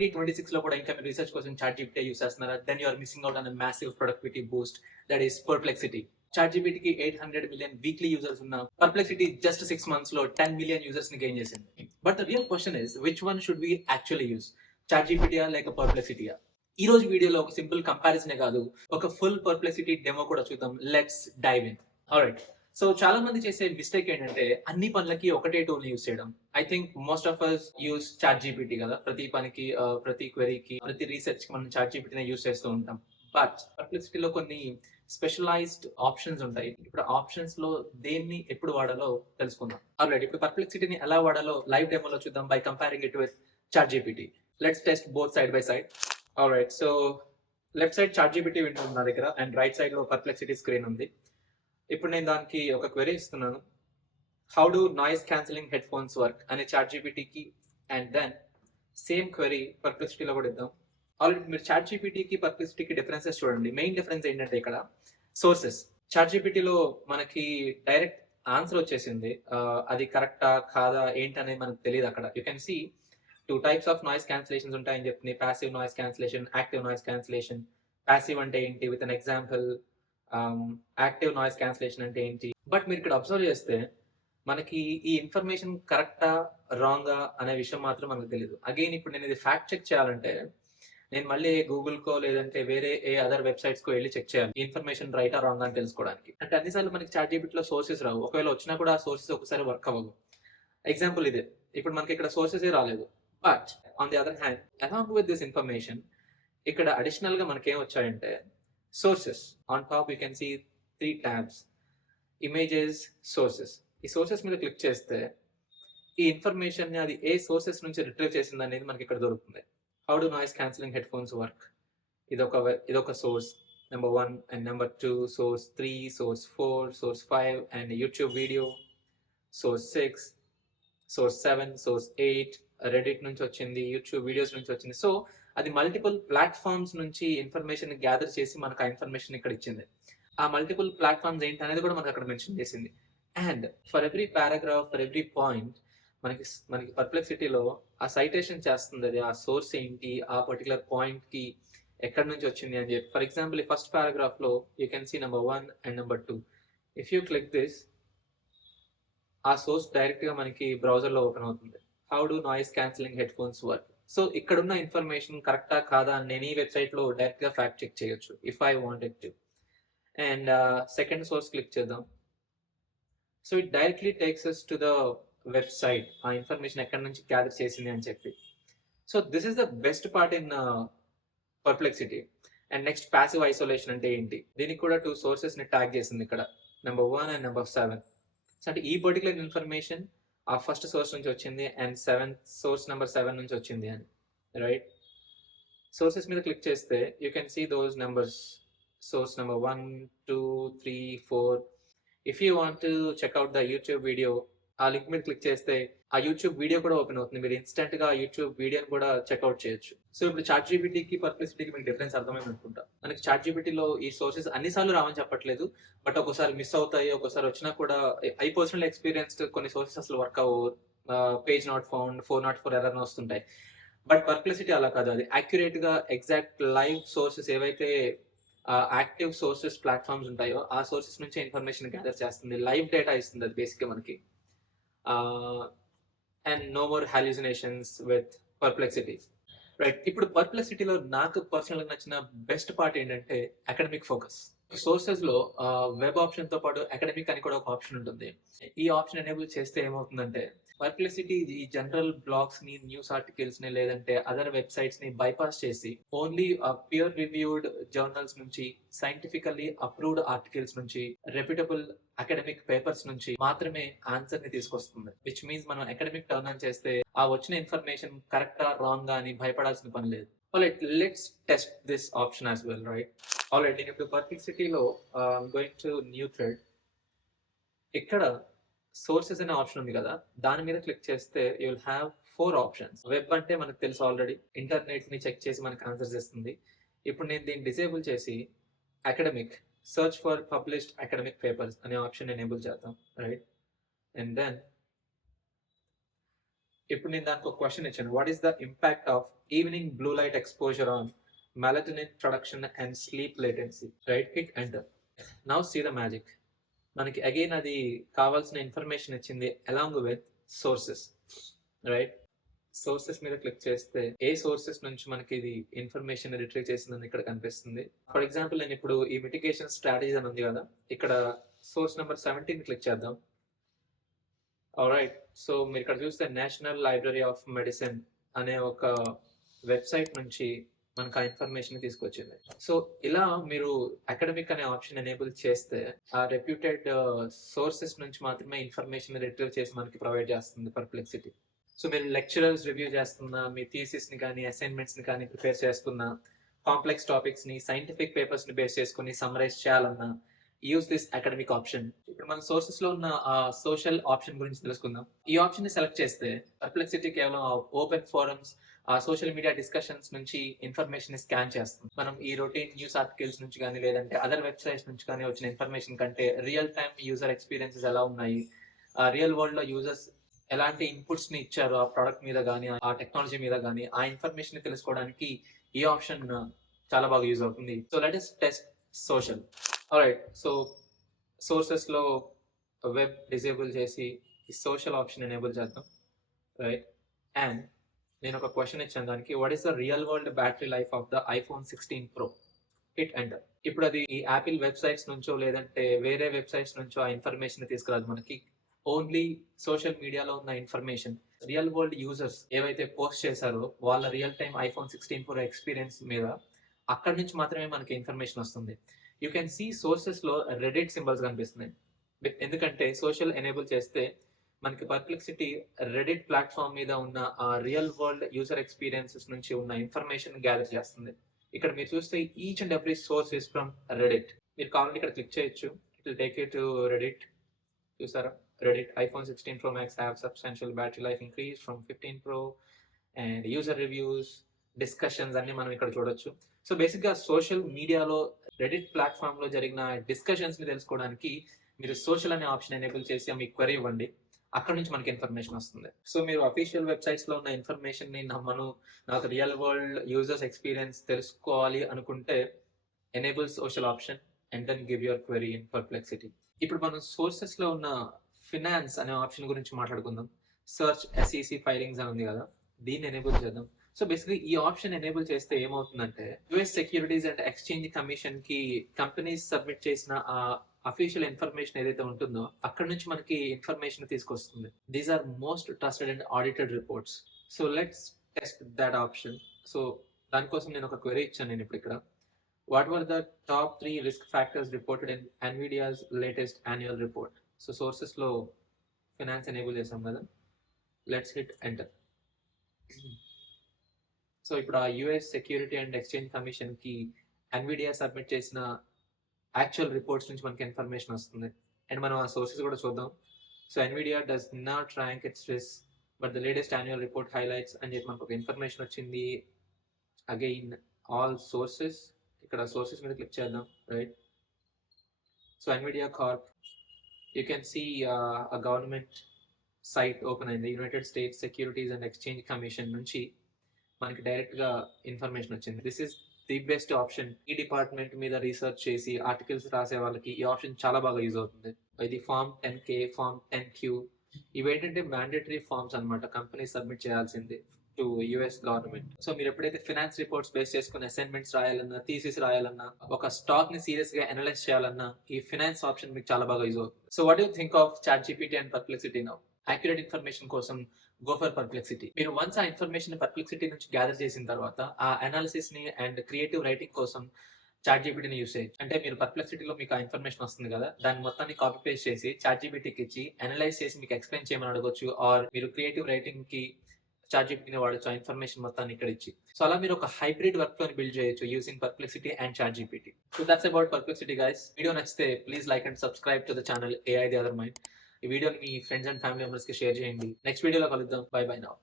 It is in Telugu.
2026 లో కూడా ఇంకా మీరు రీసెర్చ్ కోసం చాట్ జీపీటీ యూస్ చేస్తున్నారా? Then you are missing out on massive productivity boost that is Perplexity. చాట్ జీపీటీకి 800 మిలియన్ వీక్లీ యూజర్స్ ఉన్న పర్ప్లెక్సిటీ జస్ట్ 6 months లో 10 మిలియన్ యూజర్స్ ని గెయిన్ చేసింది. But the real question is which one should we actually use, చాట్ జీపీటీయా లేక పర్ప్లెక్సిటీయా? ఈ రోజు వీడియోలో ఒక సింపుల్ కంపారిజనే కాదు, ఒక ఫుల్ పర్ప్లెక్సిటీ డెమో కూడా చూద్దాం. Let's dive in. Alright. So చాలా మంది చేసే మిస్టేక్ ఏంటంటే అన్ని పనులకి ఒకటే టూల్ యూస్ చేయడం. I think most of us use Chat GPT కదా, ప్రతి పనికి, ప్రతి క్వెరీకి, ప్రతి రీసెర్చ్ కి మనం చాట్ జీపీటీనే యూస్ చేస్తూ ఉంటాం. బట్ పర్ప్లెక్సిటీలో కొన్ని స్పెషలైజ్డ్ ఆప్షన్స్ ఉంటాయి. ఇప్పుడు ఆప్షన్స్ లో దేన్ని ఎప్పుడు వాడాలో తెలుసుకుందాం. ఆల్రెడీ ఇప్పుడు పర్ప్లెక్సిటీని ఎలా వాడాలో లైవ్ డెమోలో చూద్దాం by comparing it with ChatGPT. Let's test both side by side. Alright. So left side ChatGPT window ఉంది నా దగ్గర, అండ్ రైట్ సైడ్ లో పర్ప్లెక్సిటీ స్క్రీన్ ఉంది. ఇప్పుడు నేను దానికి ఒక క్వెరీ ఇస్తున్నాను, how do noise cancelling headphones work అనే చాట్ జీపీటీకి, అండ్ దెన్ సేమ్ క్వెరీ పర్ప్లెక్సిటీలో కూడా ఇద్దాం. ఆల్రెడీ మీరు చాట్ జీపీటీకి పర్ప్లెక్సిటీకి డిఫరెన్సెస్ చూడండి. మెయిన్ డిఫరెన్స్ ఏంటంటే ఇక్కడ సోర్సెస్. చాట్ జీపీటీలో మనకి డైరెక్ట్ ఆన్సర్ వచ్చేసింది, అది కరెక్టా కాదా ఏంటనేది మనకు తెలియదు. అక్కడ you can see 2 types of noise cancellations ఉంటాయని చెప్తుంది. Passive noise cancellation, active noise cancellation. Passive అంటే ఏంటి with an example, active noise cancellation అంటే ఏంటి. బట్ మీరు ఇక్కడ అబ్జర్వ్ చేస్తే మనకి ఈ ఇన్ఫర్మేషన్ కరెక్టా రాంగా అనే విషయం మాత్రం మనకు తెలియదు. అగైన్ ఇప్పుడు నేను ఇది ఫ్యాక్ట్ చెక్ చేయాలంటే నేను మళ్ళీ గూగుల్కో లేదంటే వేరే ఏ అదర్ వెబ్సైట్స్కో వెళ్ళి చెక్ చేయాలి ఇన్ఫర్మేషన్ రైటా రాంగ్ అని తెలుసుకోవడానికి. అంటే అన్నిసార్లు మనకి చాట్ జీపీటీలో సోర్సెస్ రావు, ఒకవేళ వచ్చినా కూడా ఆ సోర్సెస్ ఒకసారి వర్క్ అవ్వవు. ఎగ్జాంపుల్ ఇదే, ఇప్పుడు మనకి ఇక్కడ సోర్సెస్ రాలేదు. But on the other hand along with this information ఇక్కడ అడిషనల్ గా మనకి ఏం వచ్చాయంటే sources. On top you can see 3 tabs, images, sources. ఈ సోర్సెస్ మీద క్లిక్ చేస్తే ఈ ఇన్ఫర్మేషన్ ని అది ఏ సోర్సెస్ నుంచి రిట్రీవ్ చేసింది అనేది మనకి ఇక్కడ దొరుకుతుంది. How do noise cancelling headphones work, ఇదొక source number 1, and number 2 source 3, source 4, source 5, and YouTube video, source 6, source 7, source 8, Reddit నుంచి వచ్చింది, యూట్యూబ్ వీడియోస్ నుంచి వచ్చింది. సో అది మల్టిపుల్ ప్లాట్ఫామ్స్ నుంచి ఇన్ఫర్మేషన్ గ్యాదర్ చేసి మనకు ఆ ఇన్ఫర్మేషన్ ఇక్కడ ఇచ్చింది. ఆ మల్టిపుల్ ప్లాట్ఫామ్స్ ఏంటి అనేది కూడా మనకు అక్కడ మెన్షన్ చేసింది. And for every paragraph, for every point మనకి పర్ప్లెక్సిటీలో ఆ సైటేషన్ చేస్తుంది. అది ఆ సోర్స్ ఏంటి, ఆ పర్టికులర్ పాయింట్ కి ఎక్కడి నుంచి వచ్చింది అని చెప్పి. ఫర్ ఎగ్జాంపుల్ ఈ ఫస్ట్ పారాగ్రాఫ్ లో you can see number 1 and number 2. If you click this, ఆ సోర్స్ డైరెక్ట్ గా మనకి బ్రౌజర్ లో ఓపెన్ అవుతుంది. How do noise cancelling headphones work. So ఇక్కడున్న ఇన్ఫర్మేషన్ కరెక్టా కాదా అని నేను ఈ వెబ్సైట్ లో డైరెక్ట్ గా ఫ్యాక్ట్ చెక్ చేయొచ్చు if I wanted to. And second source click చేద్దాం. So it directly takes us to the website, ఆ ఇన్ఫర్మేషన్ ఎక్కడి నుంచి గ్యాదర్ చేసింది అని చెప్పి. So this is the best part in Perplexity. And next passive isolation అంటే ఏంటి, దీనికి కూడా 2 సోర్సెస్ ని ట్యాగ్ చేసింది ఇక్కడ, నెంబర్ 1 అండ్ నెంబర్ 7. సో అంటే ఈ పర్టికులర్ ఇన్ఫర్మేషన్ ఆ ఫస్ట్ సోర్స్ నుంచి వచ్చింది అండ్ సోర్స్ నెంబర్ 7 నుంచి వచ్చింది అని. రైట్. సోర్సెస్ మీద క్లిక్ చేస్తే you can see those numbers, source number 1, 2, 3, 4. If you want to check out the YouTube video, ఆ లింక్ మీద క్లిక్ చేస్తే ఆ యూట్యూబ్ వీడియో కూడా ఓపెన్ అవుతుంది. మీరు ఇన్స్టెంట్ గా యూట్యూబ్ వీడియోని కూడా చెక్అవుట్ చేయొచ్చు. సో ఇప్పుడు చాట్ జీపీటీకి పర్ప్లెక్సిటీకి మీకు డిఫరెన్స్ అర్థమైంది అనుకుంటా. మనకి చాట్ జీపీటీలో ఈ సోర్సెస్ అన్నిసార్లు రావని చెప్పట్లేదు, బట్ ఒకసారి మిస్ అవుతాయి, ఒకసారి వచ్చినా కూడా. ఐ పర్సనల్ ఎక్స్పీరియన్స్ కొన్ని సోర్సెస్ అసలు వర్క్ అవ్వవు, పేజ్ నాట్ ఫౌండ్, 404 ఎర్రర్ వస్తుంటాయి. బట్ పర్ప్లెక్సిటీ అలా కాదు, అది యాక్యురేట్ గా ఎగ్జాక్ట్ లైవ్ సోర్సెస్ ఏవైతే యాక్టివ్ సోర్సెస్ ప్లాట్ఫామ్స్ ఉంటాయో ఆ సోర్సెస్ నుంచి ఇన్ఫర్మేషన్ గ్యాదర్ చేస్తుంది, లైవ్ డేటా ఇస్తుంది అది బేసిక్గా మనకి. And no more hallucinations with Perplexity. Right. ఇప్పుడు పర్ప్లెక్సిటీలో నాకు పర్సనల్ గా నచ్చిన బెస్ట్ పార్ట్ ఏంటంటే అకాడమిక్ ఫోకస్. సోర్సెస్ లో వెబ్ ఆప్షన్ తో పాటు అకాడమిక్ అని కూడా ఒక ఆప్షన్ ఉంటుంది. ఈ ఆప్షన్ ఎనేబుల్ చేస్తే ఏమవుతుందంటే పర్ప్లెక్సిటీ ఈ జనరల్ బ్లాగ్స్ ని, న్యూస్ ఆర్టికల్స్ ని, లేదంటే అదర్ వెబ్సైట్స్ ని బైపాస్ చేసి ఓన్లీ పియర్ రివ్యూడ్ జర్నల్స్ నుంచి, సైంటిఫికల్లీ అప్రూవ్డ్ ఆర్టికల్స్ నుంచి, రెప్యూటబుల్ అకాడమిక్ పేపర్స్ నుంచి మాత్రమే ఆన్సర్ ని తీసుకొస్తుంది. విచ్ మీన్స్ మనం అకాడమిక్ టర్న్ ఆన్ చేస్తే ఆ వచ్చిన ఇన్ఫర్మేషన్ కరెక్టా రాంగ్ అని భయపడాల్సిన పని లేదు. Let's test this option as well. Right. Alright. నేను ఇప్పుడు పర్ప్లెక్సిటీలో గోయింగ్ టు న్యూ థ్రెడ్. ఇక్కడ సోర్సెస్ అనే ఆప్షన్ ఉంది కదా, దాని మీద క్లిక్ చేస్తే you will have 4 options. Web అంటే మనకు తెలుసు ఆల్రెడీ, ఇంటర్నెట్ ని చెక్ చేసి మనకు ఆన్సర్స్ ఇస్తుంది. ఇప్పుడు నేను దీన్ని డిసేబుల్ చేసి academic, search for published academic papers అనే ఆప్షన్ ఎనేబుల్ చేద్దాం. రైట్. అండ్ దెన్ ఇప్పుడు నేను దానికి ఒక క్వశ్చన్ ఇచ్చాను. What is the impact of evening blue light exposure on melatonin production and sleep latency? Right, hit enter. Now see the magic. మనకి అగైన్ అది కావాల్సిన ఇన్ఫర్మేషన్ ఇచ్చింది along with sources. Right, sources మీద క్లిక్ చేస్తే ఏ సోర్సెస్ నుంచి మనకి ఇది ఇన్ఫర్మేషన్ రిట్రీవ్ చేసిందని ఇక్కడ కనిపిస్తుంది. ఫర్ ఎగ్జాంపుల్ నేను ఇప్పుడు ఈ మిటిగేషన్ స్ట్రాటజీ అని ఉంది కదా, ఇక్కడ సోర్స్ నెంబర్ 17 క్లిక్ చేద్దాం. ఆల్రైట్, సో మీరు ఇక్కడ చూస్తే నేషనల్ లైబ్రరీ ఆఫ్ మెడిసిన్ అనే ఒక వెబ్సైట్ నుంచి మనకు ఆ ఇన్ఫర్మేషన్ తీసుకొచ్చింది. సో ఇలా మీరు అకాడమిక్ అనే ఆప్షన్ ఎనేబుల్ చేస్తే ఆ రెప్యూటెడ్ సోర్సెస్ నుంచి మాత్రమే ఇన్ఫర్మేషన్ రిట్రీవ్ చేసి మనకి ప్రొవైడ్ చేస్తుంది పర్ప్లెక్సిటీ. సో మీరు లెక్చరర్స్ రివ్యూ చేస్తున్నా, మీ థీసిస్ని కానీ అసైన్మెంట్స్ని కానీ ప్రిపేర్ చేస్తున్నా, కాంప్లెక్స్ టాపిక్స్ని సైంటిఫిక్ పేపర్స్ని బేస్ చేసుకుని సమ్మరైజ్ చేయాలన్నా యూస్ దిస్ అకాడమిక్ ఆప్షన్. ఇప్పుడు మన సోర్సెస్ లో ఉన్న ఆ సోషల్ ఆప్షన్ గురించి తెలుసుకుందాం. ఈ ఆప్షన్ ని సెలెక్ట్ చేస్తే పర్ప్లెక్సిటీ కేవలం ఓపెన్ ఫోరమ్స్, ఆ సోషల్ మీడియా డిస్కషన్స్ నుంచి ఇన్ఫర్మేషన్ ని స్కాన్ చేస్తుంది. మనం ఈ రొటీన్ న్యూస్ ఆర్టికల్స్ నుంచి కానీ లేదంటే అదర్ వెబ్సైట్స్ నుంచి కానీ వచ్చిన ఇన్ఫర్మేషన్ కంటే రియల్ టైమ్ యూజర్ ఎక్స్పీరియన్సెస్ ఎలా ఉన్నాయి, రియల్ వరల్డ్ లో యూజర్స్ ఎలాంటి ఇన్పుట్స్ ని ఇచ్చారు ఆ ప్రోడక్ట్ మీద కానీ ఆ టెక్నాలజీ మీద కానీ ఆ ఇన్ఫర్మేషన్ ని తెలుసుకోవడానికి ఈ ఆప్షన్ చాలా బాగా యూజ్ అవుతుంది. So let us test social. Alright, so సోర్సెస్లో వెబ్ డిజేబుల్ చేసి ఈ సోషల్ ఆప్షన్ ఎనేబుల్ చేద్దాం. రైట్, అండ్ నేను ఒక క్వశ్చన్ ఇచ్చాను దానికి, what is the real world battery life of the iPhone 16 Pro? Hit enter. ఇప్పుడు అది ఈ యాపిల్ వెబ్సైట్స్ నుంచో లేదంటే వేరే వెబ్సైట్స్ నుంచో ఆ ఇన్ఫర్మేషన్ తీసుకురాదు మనకి. ఓన్లీ సోషల్ మీడియాలో ఉన్న ఇన్ఫర్మేషన్ రియల్ వరల్డ్ యూజర్స్ ఏవైతే పోస్ట్ చేశారో వాళ్ళ real time iPhone 16 Pro experience మీద అక్కడి నుంచి మాత్రమే మనకి ఇన్ఫర్మేషన్ వస్తుంది. యూ కెన్ సీ సోర్సెస్లో రెడిట్ సింబల్స్ కనిపిస్తున్నాయి. ఎందుకంటే సోషల్ ఎనేబుల్ చేస్తే మనకి పర్ప్లెక్సిటీ రెడిట్ ప్లాట్ఫామ్ మీద ఉన్న ఆ రియల్ వరల్డ్ యూజర్ ఎక్స్పీరియన్సెస్ నుంచి ఉన్న ఇన్ఫర్మేషన్ గ్యాదర్ చేస్తుంది. ఇక్కడ మీరు చూస్తే each and every source is from Reddit. మీరు కావాలంటే ఇక్కడ క్లిక్ చేయొచ్చు, it will take you to Reddit. చూసారా, Reddit iPhone 16 Pro Max have substantial battery life increase from 15 Pro and user reviews, discussions అన్ని మనం ఇక్కడ చూడొచ్చు. సో బేసిక్గా సోషల్ మీడియాలో రెడిట్ ప్లాట్ఫామ్లో జరిగిన డిస్కషన్స్ని తెలుసుకోవడానికి మీరు సోషల్ అనే ఆప్షన్ ఎనేబుల్ చేసి మీకు క్వరీ ఇవ్వండి, అక్కడ నుంచి మనకి ఇన్ఫర్మేషన్ వస్తుంది. సో మీరు అఫీషియల్ వెబ్సైట్స్లో ఉన్న ఇన్ఫర్మేషన్ని నాకు రియల్ వరల్డ్ యూజర్స్ ఎక్స్పీరియన్స్ తెలుసుకోవాలి అనుకుంటే enable social option and then give your query in Perplexity. ఇప్పుడు మనం సోర్సెస్లో ఉన్న ఫినాన్స్ అనే ఆప్షన్ గురించి మాట్లాడుకుందాం. సర్చ్ SEC ఫైలింగ్స్ అని ఉంది కదా, దీన్ని ఎనేబుల్ చేద్దాం. సో బేసిక్లీ ఈ ఆప్షన్ ఎనేబుల్ చేస్తే ఏమవుతుందంటే US securities and Exchange commission కి కంపెనీస్ సబ్మిట్ చేసిన ఆ అఫీషియల్ ఇన్ఫర్మేషన్ ఏదైతే ఉంటుందో అక్కడ నుంచి మనకి ఇన్ఫర్మేషన్ తీసుకొస్తుంది. These are most trusted and audited reports. So let's test that option. So దానికోసం నేను ఒక క్వెరీ ఇచ్చాను నేను ఇప్పుడు ఇక్కడ. What were the top 3 risk factors reported in NVIDIA's latest annual report? So సోర్సెస్లో ఫినాన్స్ ఎనేబుల్ చేసాం కదా, లెట్స్ హిట్ ఎంటర్. సో ఇప్పుడు ఆ US సెక్యూరిటీ అండ్ ఎక్స్చేంజ్ కమిషన్కి NVIDIA సబ్మిట్ చేసిన యాక్చువల్ రిపోర్ట్స్ నుంచి మనకి ఇన్ఫర్మేషన్ వస్తుంది. అండ్ మనం ఆ సోర్సెస్ కూడా చూద్దాం. So NVIDIA does not rank its risk but the latest annual report highlights అని చెప్పి మనకు ఒక ఇన్ఫర్మేషన్ వచ్చింది. అగైన్ ఆల్ సోర్సెస్, ఇక్కడ సోర్సెస్ మీద క్లిక్ చేద్దాం. Right, so NVIDIA Corp, you can see ఆ గవర్నమెంట్ సైట్ ఓపెన్ అయింది. United States Securities and Exchange Commission నుంచి మనకి డైరెక్ట్గా ఇన్ఫర్మేషన్ వచ్చింది. This is the best option. ఈ డిపార్ట్మెంట్ మీద రీసెర్చ్ చేసి ఆర్టికల్స్ రాసే వాళ్ళకి ఈ ఆప్షన్ చాలా బాగా యూజ్ అవుతుంది. ఇది ఫార్మ్ 10K, ఫార్మ్ 10Q, ఇవేంటంటే మ్యాండేటరీ ఫార్మ్స్ అనమాట, కంపెనీ సబ్మిట్ చేయాల్సింది టు US గవర్నమెంట్. సో మీరు ఎప్పుడైతే ఫినాన్స్ రిపోర్ట్స్ బేస్ చేసుకుని అసైన్మెంట్స్ రాయాలన్నా, థీసిస్ రాయాలన్నా, ఒక స్టాక్ ని సీరియస్ గా అనలైజ్ చేయాలన్నా ఈ ఫినాన్స్ ఆప్షన్ మీకు చాలా బాగా యూజ్ అవుతుంది. So what you think of ChatGPT and Perplexity now? Accurate information కోసం గో ఫర్ పర్ప్లెక్సిటీ. మీరు వన్స్ ఆ ఇన్ఫర్మేషన్ పర్ప్లెక్సిటీ నుంచి గ్యాదర్ చేసిన తర్వాత ఆ అనాలిసిస్ ని అండ్ క్రియేటివ్ రైటింగ్ కోసం ChatGPTని యూస్ చేయొచ్చు. అంటే మీరు పర్ప్లెక్సిటీలో మీకు ఆ ఇన్ఫర్మేషన్ వస్తుంది కదా, దాన్ని మొత్తాన్ని కాపీ పేస్ట్ చేసి ChatGPTకి ఇచ్చి అనలైజ్ చేసి మీకు ఎక్స్ప్లెయిన్ చేయమని అడగొచ్చు. ఆర్ మీరు క్రియేటివ్ రైటింగ్ కి ChatGPTని వాడచ్చు ఆ ఇన్ఫర్మేషన్ మొత్తాన్ని ఇక్కడ ఇచ్చి. సో అలా మీరు ఒక హైబ్రిడ్ వర్క్ ఫ్లోని బిల్డ్ చేయొచ్చు using Perplexity and ChatGPT. So that's about Perplexity guys. Video నచ్చితే please like and subscribe to the channel AI the other mind. ఈ వీడియోని మీ ఫ్రెండ్స్ అండ్ ఫ్యామిలీ మెంబర్స్ కి షేర్ చేయండి. నెక్స్ట్ వీడియోలో కలుద్దాం. Bye bye now.